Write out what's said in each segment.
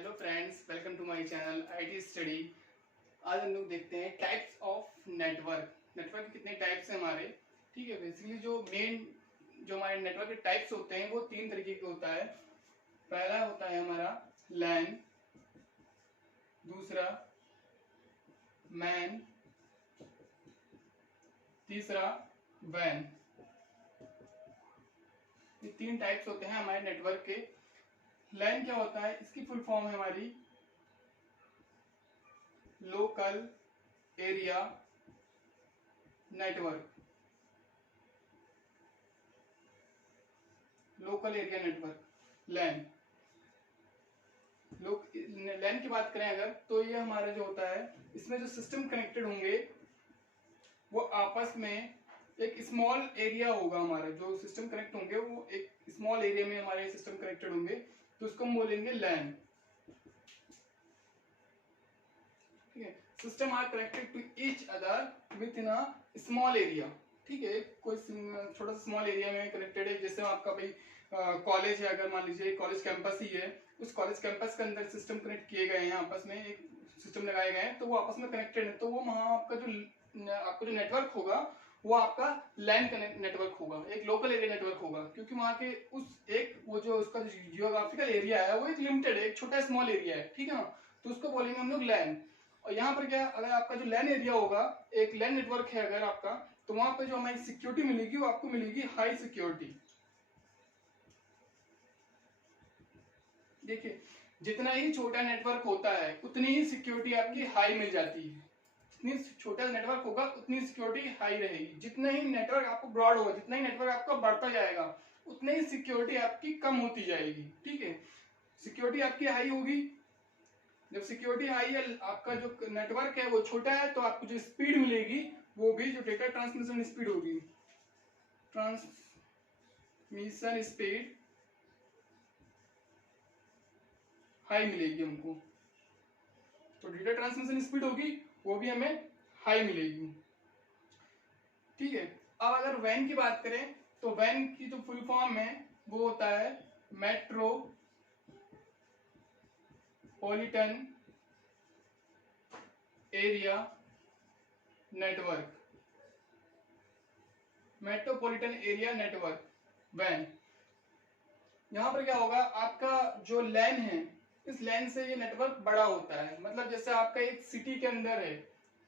Hello friends, welcome to my channel IT study. आज हम लोग देखते हैं टाइप्स ऑफ नेटवर्क। नेटवर्क के कितने टाइप्स हैं हमारे। ठीक है, बेसिकली जो हमारे नेटवर्क के टाइप्स होते हैं वो तीन तरीके के होता है। पहला होता है हमारा लैन, दूसरा मैन, तीसरा वैन। ये तीन टाइप्स होते हैं हमारे नेटवर्क के। लैन क्या होता है, इसकी फुल फॉर्म है हमारी local area network. Local area network LAN. LAN की बात करें अगर, तो ये हमारा जो होता है, इसमें जो सिस्टम कनेक्टेड होंगे वो आपस में एक स्मॉल एरिया होगा। हमारा जो सिस्टम कनेक्ट होंगे वो एक स्मॉल एरिया में हमारे सिस्टम कनेक्टेड होंगे, तो उसको हम बोलेंगे लैन। ठीक है, system are connected to each other within a small area. ठीक है, कोई छोटा सा स्मॉल एरिया में कनेक्टेड है। जैसे आपका भाई कॉलेज है, अगर मान लीजिए कॉलेज कैंपस ही है, उस कॉलेज कैंपस के अंदर सिस्टम कनेक्ट किए गए हैं, आपस में एक सिस्टम लगाए गए हैं, तो वो आपस में कनेक्टेड है। तो वो वहां आपका जो नेटवर्क होगा वो आपका लैन नेटवर्क होगा, एक लोकल एरिया नेटवर्क होगा, क्योंकि वहां के वो जो उसका जियोग्राफिकल एरिया है वो एक लिमिटेड है, एक छोटा स्मॉल एरिया है। ठीक है ना, तो उसको बोलेंगे हम लोग लैन। और यहाँ पर क्या, अगर आपका जो लैन एरिया होगा, एक लैन नेटवर्क है अगर आपका, तो वहां पर जो हमारी सिक्योरिटी मिलेगी वो आपको मिलेगी हाई सिक्योरिटी। देखिए, जितना ही छोटा नेटवर्क होता है उतनी ही सिक्योरिटी आपकी हाई मिल जाती है। जितनी छोटा नेटवर्क होगा उतनी सिक्योरिटी हाई रहेगी। जितना ही नेटवर्क आपको ब्रॉड होगा, जितना ही नेटवर्क आपका बढ़ता जाएगा, उतनी ही सिक्योरिटी आपकी कम होती जाएगी। ठीक है, सिक्योरिटी आपकी हाई होगी। जब सिक्योरिटी हाई है, आपका जो नेटवर्क है वो छोटा है, तो आपको जो स्पीड मिलेगी वो भी जो डेटा ट्रांसमिशन स्पीड होगी, ट्रांसमिशन स्पीड हाई मिलेगी हमको। तो डेटा ट्रांसमिशन स्पीड होगी वो भी हमें हाई मिलेगी। ठीक है, अब अगर वैन की बात करें, तो वैन की जो फुल फॉर्म है वो होता है metropolitan area network. Metropolitan area network वैन। यहां पर क्या होगा, आपका जो लैन है, इस लैन से ये नेटवर्क बड़ा होता है। मतलब जैसे आपका एक सिटी के अंदर है,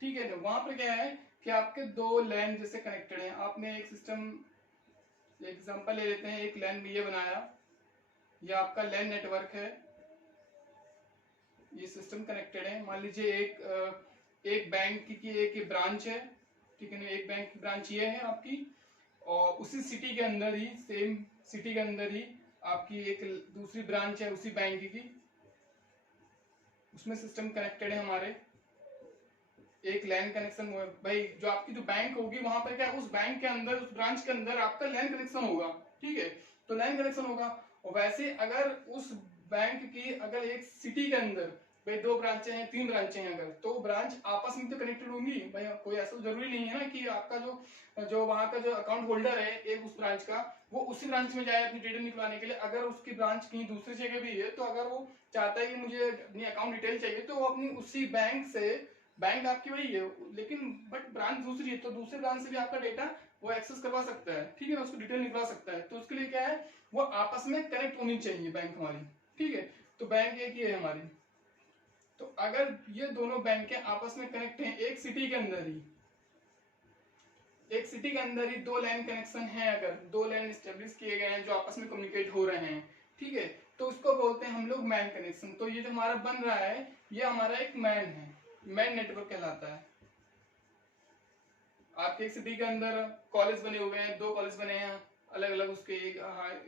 ठीक है, तो वहां पर क्या है कि आपके दो लैन जैसे कनेक्टेड हैं। आपने एक सिस्टम, एग्जांपल ले लेते हैं, एक लैन ये बनाया, ये आपका लैन नेटवर्क है, ये सिस्टम कनेक्टेड है। मान लीजिए एक बैंक की एक ब्रांच है, ठीक है ना, एक बैंक की ब्रांच ये है आपकी, और उसी सिटी के अंदर ही, सेम सिटी के अंदर ही आपकी एक दूसरी ब्रांच है उसी बैंक की, उसमें सिस्टम कनेक्टेड है हमारे। एक लैन कनेक्शन हुआ भाई, जो आपकी जो बैंक होगी वहां पर क्या, उस बैंक के अंदर, उस ब्रांच के अंदर आपका लैन कनेक्शन होगा। ठीक है, तो लैन कनेक्शन होगा। और वैसे अगर उस बैंक की अगर एक सिटी के अंदर भाई दो ब्रांचें हैं, तीन ब्रांचें हैं, अगर तो ब्रांच आपस में तो कनेक्टेड होंगी भाई। कोई ऐसा जरूरी नहीं है ना कि आपका जो जो वहां का जो अकाउंट होल्डर है एक उस ब्रांच का, वो उसी ब्रांच में जाए अपनी डिटेल निकलवाने के लिए। अगर उसकी ब्रांच कहीं दूसरी जगह भी है, तो अगर वो चाहता है कि मुझे अपनी अकाउंट डिटेल चाहिए, तो वो अपनी उसी बैंक से, बैंक आपकी वही है लेकिन बट ब्रांच दूसरी है, तो दूसरे ब्रांच से भी आपका डेटा वो एक्सेस करवा सकता है। ठीक है ना, उसको डिटेल निकलवा सकता है। तो उसके लिए क्या है, वो आपस में कनेक्ट होनी चाहिए बैंक हमारी। ठीक है, तो बैंक एक ही है हमारी। तो अगर ये दोनों बैंक आपस में कनेक्ट हैं एक सिटी के अंदर ही, एक सिटी के अंदर ही दो लाइन कनेक्शन है, अगर दो लाइन स्टेब्लिश किए गए हैं जो आपस में कम्युनिकेट हो रहे हैं, ठीक है, तो उसको बोलते हैं हम लोग मैन कनेक्शन। तो ये जो हमारा बन रहा है ये हमारा एक मैन है, मैन नेटवर्क कहलाता है। आपके एक सिटी के अंदर कॉलेज बने हुए हैं, दो कॉलेज बने हैं अलग अलग, उसके एक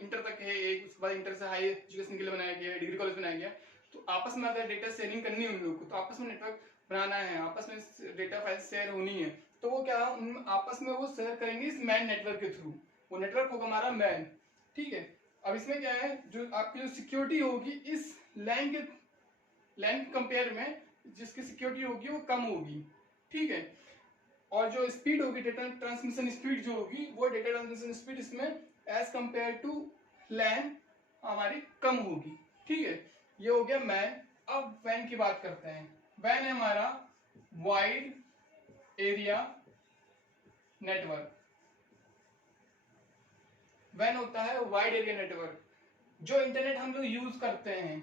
इंटर तक है, एक उसके बाद इंटर से हाई एजुकेशन के लिए बनाया गया है, डिग्री कॉलेज बनाया गया। तो आपस में अगर डेटा शेयरिंग करनी है उन लोगों को, तो आपस में नेटवर्क बनाना है, आपस में डेटा फाइल शेयर होनी है, तो वो क्या उन आपस में वो शेयर करेंगे इस मैन नेटवर्क के थ्रू। वो नेटवर्क होगा हमारा मैन। ठीक है, अब इसमें क्या है, जो आपकी जो सिक्योरिटी होगी इस लैन कंपेयर में, जिसकी सिक्योरिटी होगी वो कम होगी। ठीक है, और जो स्पीड होगी, डेटा ट्रांसमिशन स्पीड जो होगी, वो डेटा ट्रांसमिशन स्पीड इसमें एज कंपेयर टू लैन हमारी कम होगी। ठीक है, ये हो गया मैन। अब वैन की बात करते हैं। वैन है हमारा वाइड एरिया नेटवर्क। वैन होता है वाइड एरिया नेटवर्क। जो इंटरनेट हम लोग यूज करते हैं,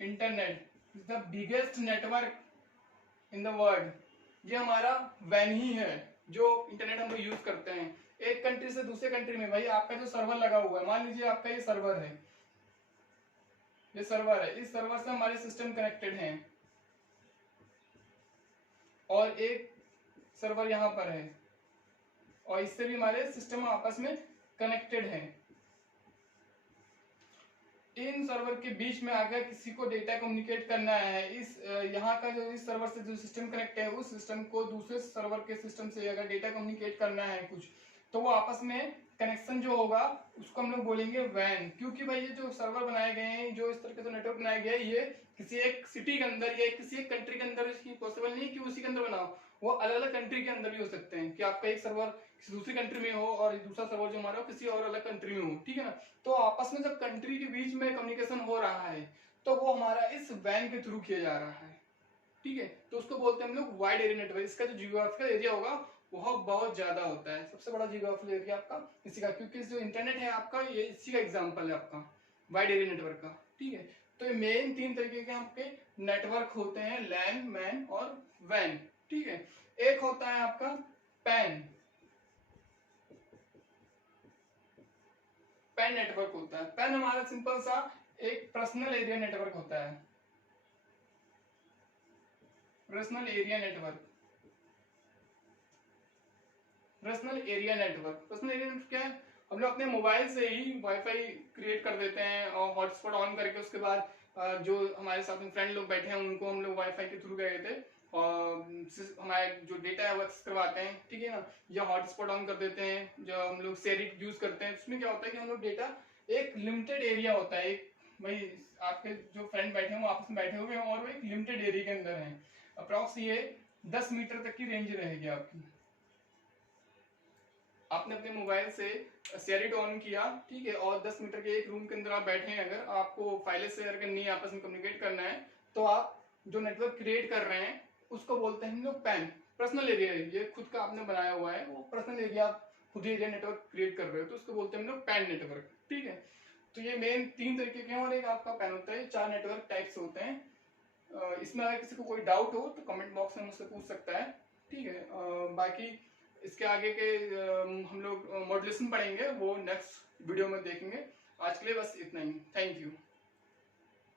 internet is the biggest network in the world, ये हमारा वैन ही है जो इंटरनेट हम लोग यूज करते हैं एक कंट्री से दूसरे कंट्री में। भाई आपका जो सर्वर लगा हुआ है, मान लीजिए आपका ये सर्वर है, ये सर्वर है, इस सर्वर से हमारे सिस्टम कनेक्टेड हैं और एक सर्वर यहां पर है और इससे भी हमारे सिस्टम आपस में कनेक्टेड हैं। इन सर्वर के बीच में अगर किसी को डेटा कम्युनिकेट करना है, इस यहाँ का जो इस सर्वर से जो सिस्टम कनेक्ट है उस सिस्टम को दूसरे सर्वर के सिस्टम से अगर डेटा कम्युनिकेट करना है कुछ, तो वो आपस में कनेक्शन जो होगा उसको हम लोग बोलेंगे वैन। क्योंकि भाई ये जो सर्वर बनाए गए हैं, जो इस तरह के जो नेटवर्क बनाए गए हैं, ये किसी एक सिटी के अंदर या किसी एक कंट्री के अंदर इसकी पॉसिबल नहीं कि उसी के अंदर बनाओ, वो अलग अलग कंट्री के अंदर भी हो सकते हैं कि आपका एक सर्वर किसी दूसरी कंट्री में हो और दूसरा सर्वर जो हमारा किसी और अलग कंट्री में हो, ठीक है ना। तो आपस में जब कंट्री के बीच में कम्युनिकेशन हो रहा है तो वो हमारा इस वैन के थ्रू किया जा रहा है, ठीक है। तो उसको बोलते हैं हम लोग वाइड एरिया नेटवर्क। इसका जो जियोग्राफिकल एरिया होगा वह बहुत ज्यादा होता है, सबसे बड़ा जियोग्राफिकल एरिया आपका इसी का, क्योंकि जो इंटरनेट है आपका ये इसी का एग्जांपल है आपका वाइड एरिया नेटवर्क का, ठीक है। तो ये मेन 3 तरीके के आपके नेटवर्क होते हैं, लैन, मैन और वैन, ठीक है। एक होता है आपका पैन। पैन नेटवर्क होता है। पैन हमारा सिंपल सा एक पर्सनल एरिया नेटवर्क होता है, personal area network. Personal area network, personal area network क्या है, हम लोग अपने मोबाइल से ही वाईफाई क्रिएट कर देते हैं और हॉटस्पॉट ऑन करके उसके बाद जो हमारे साथ में फ्रेंड लोग बैठे हैं उनको हम लोग वाईफाई के थ्रू क्या कहते हैं और हमारे जो डेटा है वो एक्सेस करवाते हैं, ठीक है ना। या हॉटस्पॉट ऑन कर देते हैं, जो हम लोग शेयरिंग यूज करते हैं, उसमें क्या होता है कि हम लोग डेटा एक लिमिटेड एरिया होता है, एक भाई आपके जो फ्रेंड बैठे हैं वो आपस में बैठे हुए हैं और वो एक लिमिटेड एरिया के अंदर है। अप्रॉक्स ये 10 मीटर तक की रेंज रहेगी आपकी। आपने अपने मोबाइल से शेयर ऑन किया, ठीक है, और 10 मीटर के एक रूम के अंदर आप बैठे हैं, अगर आपको फाइलें शेयर करनी है, आपस में कम्युनिकेट करना है, तो आप जो नेटवर्क क्रिएट कर रहे हैं उसको बोलते हैं हम लोग पैन। पर्सनल एरिया है, ये खुद का आपने बनाया हुआ है, वो पर्सनल एरिया आप खुद ही एरिया नेटवर्क क्रिएट कर रहे हो तो उसको बोलते हैं हम लोग पैन नेटवर्क, ठीक है। तो ये मेन 3 तरीके के हैं और एक आपका पैन होता है। 4 नेटवर्क टाइप्स होते हैं। इसमें अगर किसी को कोई डाउट हो तो कमेंट बॉक्स में मुझसे पूछ सकता है, ठीक है। बाकी इसके आगे के हम लोग मॉड्यूलेशन पढ़ेंगे, वो नेक्स्ट वीडियो में देखेंगे। आज के लिए बस इतना ही, थैंक यू।